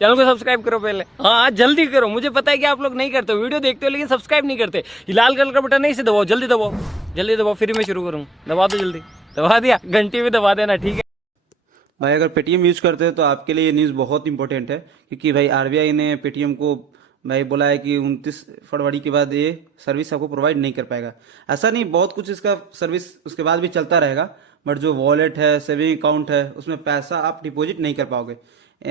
Channel को subscribe करो पहले। हाँ जल्दी करो, मुझे पता है कि आप लोग नहीं करते हो, वीडियो देखते हो लेकिन सब्सक्राइब नहीं करते। ये लाल कलर का बटन नहीं से दबाओ, जल्दी दबाओ, जल्दी दबाओ, फिर मैं शुरू करूँ। दबा दो जल्दी, दबा दिया, घंटी भी दबा देना, ठीक है। भाई अगर पेटीएम यूज करते हो तो आपके लिए ये न्यूज़ बहुत इंपॉर्टेंट है, क्योंकि भाई आरबीआई ने पेटीएम को भाई बोला है कि 29 फरवरी के बाद ये सर्विस आपको प्रोवाइड नहीं कर पाएगा। ऐसा नहीं, बहुत कुछ इसका सर्विस उसके बाद भी चलता रहेगा, बट जो वॉलेट है, सेविंग अकाउंट है, उसमें पैसा आप डिपॉजिट नहीं कर पाओगे।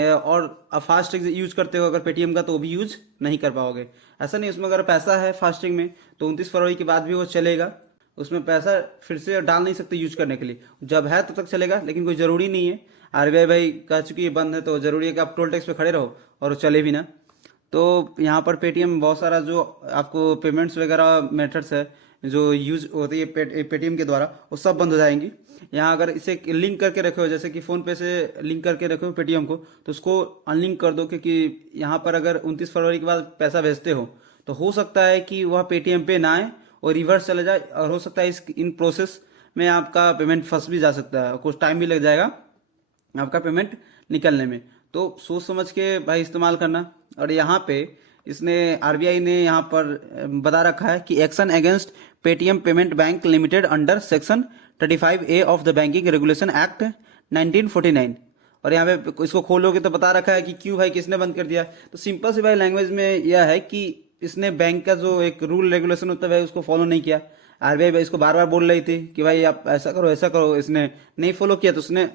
और आप फास्टैग यूज करते हो अगर पेटीएम का, तो वो भी यूज नहीं कर पाओगे। ऐसा नहीं, उसमें अगर पैसा है फास्टैग में तो 29 फरवरी के बाद भी वो चलेगा। उसमें पैसा फिर से डाल नहीं सकते यूज करने के लिए, जब है तब तक चलेगा, लेकिन कोई ज़रूरी नहीं है। आरबीआई भाई कह चुकी है बंद है, तो ज़रूरी है कि आप टोल टैक्स पे खड़े रहो और वो चले भी ना। तो यहाँ पर पेटीएम बहुत सारा जो आपको पेमेंट्स वगैरह मेथड्स है जो यूज होती है पेटीएम के द्वारा, वो सब बंद हो जाएंगी। यहाँ अगर इसे लिंक करके रखे हो, जैसे कि फ़ोन पे से लिंक करके रखे हो पेटीएम को, तो उसको अनलिंक कर दो, क्योंकि यहाँ पर अगर 29 फरवरी के बाद पैसा भेजते हो तो हो सकता है कि वह पेटीएम पे ना आए और रिवर्स चले जाए, और हो सकता है इस इन प्रोसेस में आपका पेमेंट फंस भी जा सकता है, कुछ टाइम भी लग जाएगा आपका पेमेंट निकलने में। तो सोच समझ के भाई इस्तेमाल करना। और यहाँ पे इसने आरबीआई ने यहाँ पर बता रखा है कि action against Paytm payment bank limited under section 35A of the banking regulation act 1949। और यहाँ पे इसको खोलोगे तो बता रखा है कि क्यों भाई, किसने बंद कर दिया। तो सिंपल सी भाई लैंग्वेज में यह है कि इसने बैंक का जो एक रूल रेगुलेशन होता है भाई, उसको फॉलो नहीं किया। आरबीआई भाई इसको बार बार बोल रही थी कि भाई आप ऐसा करो ऐसा करो, इसने नहीं फॉलो किया, तो उसने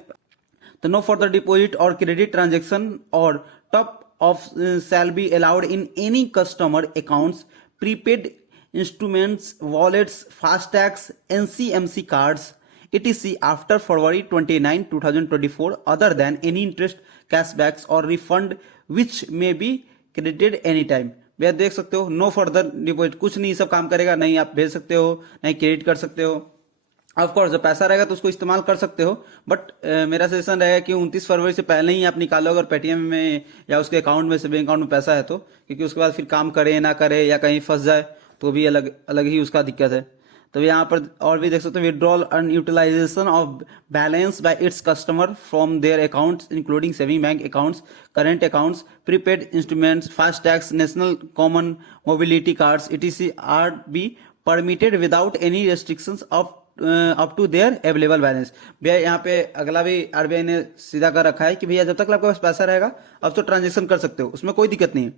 तो no further deposit or credit transaction or top of shall be allowed in any customer accounts, prepaid instruments, wallets, fastags, NCMC cards, etc. after February 29, 2024, other than any interest, cashbacks or refund which may be credited anytime। भैया देख सकते हो, no further deposit, कुछ नहीं सब काम करेगा, नहीं आप भेज सकते हो, नहीं क्रेडिट कर सकते हो। ऑफ कोर्स जब पैसा रहेगा तो उसको इस्तेमाल कर सकते हो, बट मेरा सजेशन रहेगा कि 29 फरवरी से पहले ही आप निकालो, अगर पेटीएम में या उसके अकाउंट में से बैंक अकाउंट में पैसा है तो, क्योंकि उसके बाद फिर काम करे ना करे या कहीं फंस जाए तो भी अलग अलग ही उसका दिक्कत है। तो यहाँ पर और भी देख सकते हो, withdrawal and utilisation of balance by its customer from their accounts including saving bank accounts, current accounts, prepaid instruments, FASTags, national common mobility cards etc are be permitted without any restrictions of up to their available balance. भैया यहाँ पे अगला भी RBI ने सीधा कर रखा है कि भैया जब तक आपके पास पैसा रहेगा अब तो ट्रांजेक्शन कर सकते हो, उसमें कोई दिक्कत नहीं है,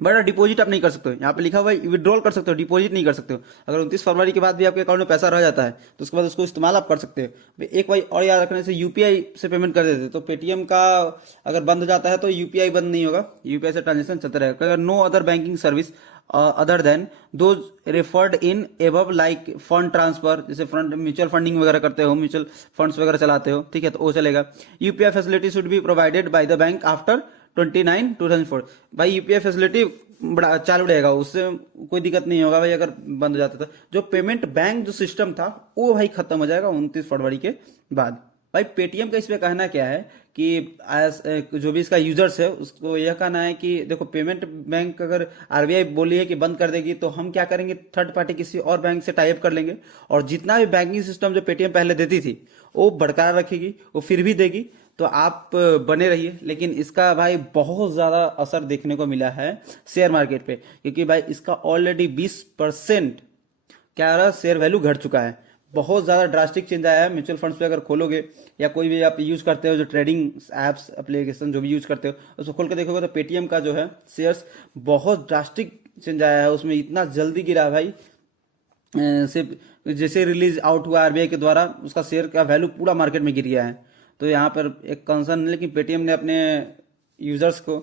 बट डिपॉजिट आप नहीं कर सकते हो। यहाँ पे लिखा हुआ है विड्रॉल कर सकते हो, डिपॉजिट नहीं कर सकते हो। अगर 29 फरवरी के बाद भी आपके अकाउंट में पैसा रह जाता है तो उसके बाद उसको इस्तेमाल आप कर सकते हो। एक भाई और याद रखने से, यूपीआई से पेमेंट कर देते, तो पेटीएम का अगर बंद हो जाता है तो यूपीआई बंद नहीं होगा, यूपीआई से ट्रांजेक्शन चलता रहेगा। अगर no other banking service other than those referred in above like fund transfer, जैसे फंड म्यूचुअल फंडिंग वगैरह करते हो, म्यूचुअल फंड्स वगैरह चलाते हो, ठीक है, तो वो चलेगा। UPI facility should be provided by the bank after 29/2004। भाई यूपीआई फैसिलिटी बड़ा चालू रहेगा, उससे कोई दिक्कत नहीं होगा भाई अगर बंद हो जाता था। जो पेमेंट बैंक जो सिस्टम था वो भाई खत्म हो जाएगा 29 फरवरी के बाद। भाई पेटीएम का इसमें कहना क्या है कि जो भी इसका यूजर्स है उसको यह कहना है कि देखो, पेमेंट बैंक अगर आरबीआई बोली है कि बंद कर देगी तो हम क्या करेंगे, थर्ड पार्टी किसी और बैंक से टाई अप कर लेंगे, और जितना भी बैंकिंग सिस्टम जो पेटीएम पहले देती थी वो बरकरार रखेगी, वो फिर भी देगी। तो आप बने रहिए। लेकिन इसका भाई बहुत ज़्यादा असर देखने को मिला है शेयर मार्केट पे, क्योंकि भाई इसका ऑलरेडी 20% क्या रहा, शेयर वैल्यू घट चुका है। बहुत ज़्यादा ड्रास्टिक चेंज आया है। म्यूचुअल फंड्स पे अगर खोलोगे या कोई भी आप यूज़ करते हो, जो ट्रेडिंग एप्स एप्लीकेशन जो भी यूज़ करते हो, उसको खोल के देखोगे तो पेटीएम का जो है शेयर्स बहुत ड्रास्टिक चेंज आया है, उसमें इतना जल्दी गिरा है भाई। सिर्फ जैसे रिलीज आउट हुआ आरबीआई के द्वारा, उसका शेयर का वैल्यू पूरा मार्केट में गिर गया है। तो यहाँ पर एक कंसर्न है, लेकिन पेटीएम ने अपने यूजर्स को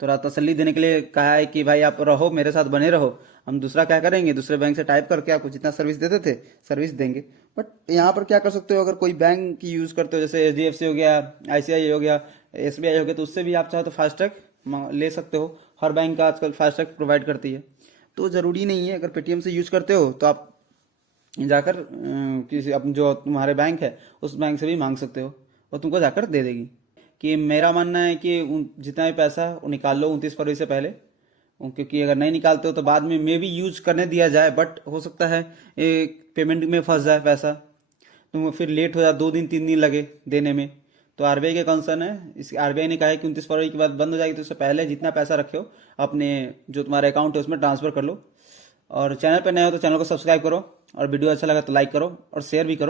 थोड़ा तसल्ली देने के लिए कहा है कि भाई आप रहो, मेरे साथ बने रहो, हम दूसरा क्या करेंगे, दूसरे बैंक से टाइप करके आपको जितना सर्विस देते थे सर्विस देंगे। बट यहाँ पर क्या कर सकते हो, अगर कोई बैंक की यूज़ करते हो, जैसे एचडीएफसी हो गया, आईसीआई हो गया, एसबीआई हो गया, तो उससे भी आप चाहो तो फास्टैग ले सकते हो। हर बैंक का आजकल फास्टैग प्रोवाइड करती है, तो ज़रूरी नहीं है अगर पेटीएम से यूज़ करते हो तो आप जाकर किसी अब जो तुम्हारे बैंक है उस बैंक से भी मांग सकते हो, और तुमको जाकर दे देगी। कि मेरा मानना है कि जितना भी पैसा है वो निकाल लो 29 फरवरी से पहले, क्योंकि अगर नहीं निकालते हो तो बाद में मे भी यूज करने दिया जाए, बट हो सकता है पेमेंट में फंस जाए पैसा, तो फिर लेट हो जाए, 2 दिन 3 दिन लगे देने में, तो आरबीआई का कंसर्न है, इस आरबीआई ने कहा है कि 29 फरवरी के बाद बंद हो जाएगी, तो उससे पहले जितना पैसा रखे हो अपने जो तुम्हारा अकाउंट है उसमें ट्रांसफर कर लो। और चैनल पर नए हो तो चैनल को सब्सक्राइब करो, और वीडियो अच्छा लगा तो लाइक करो और शेयर भी करो।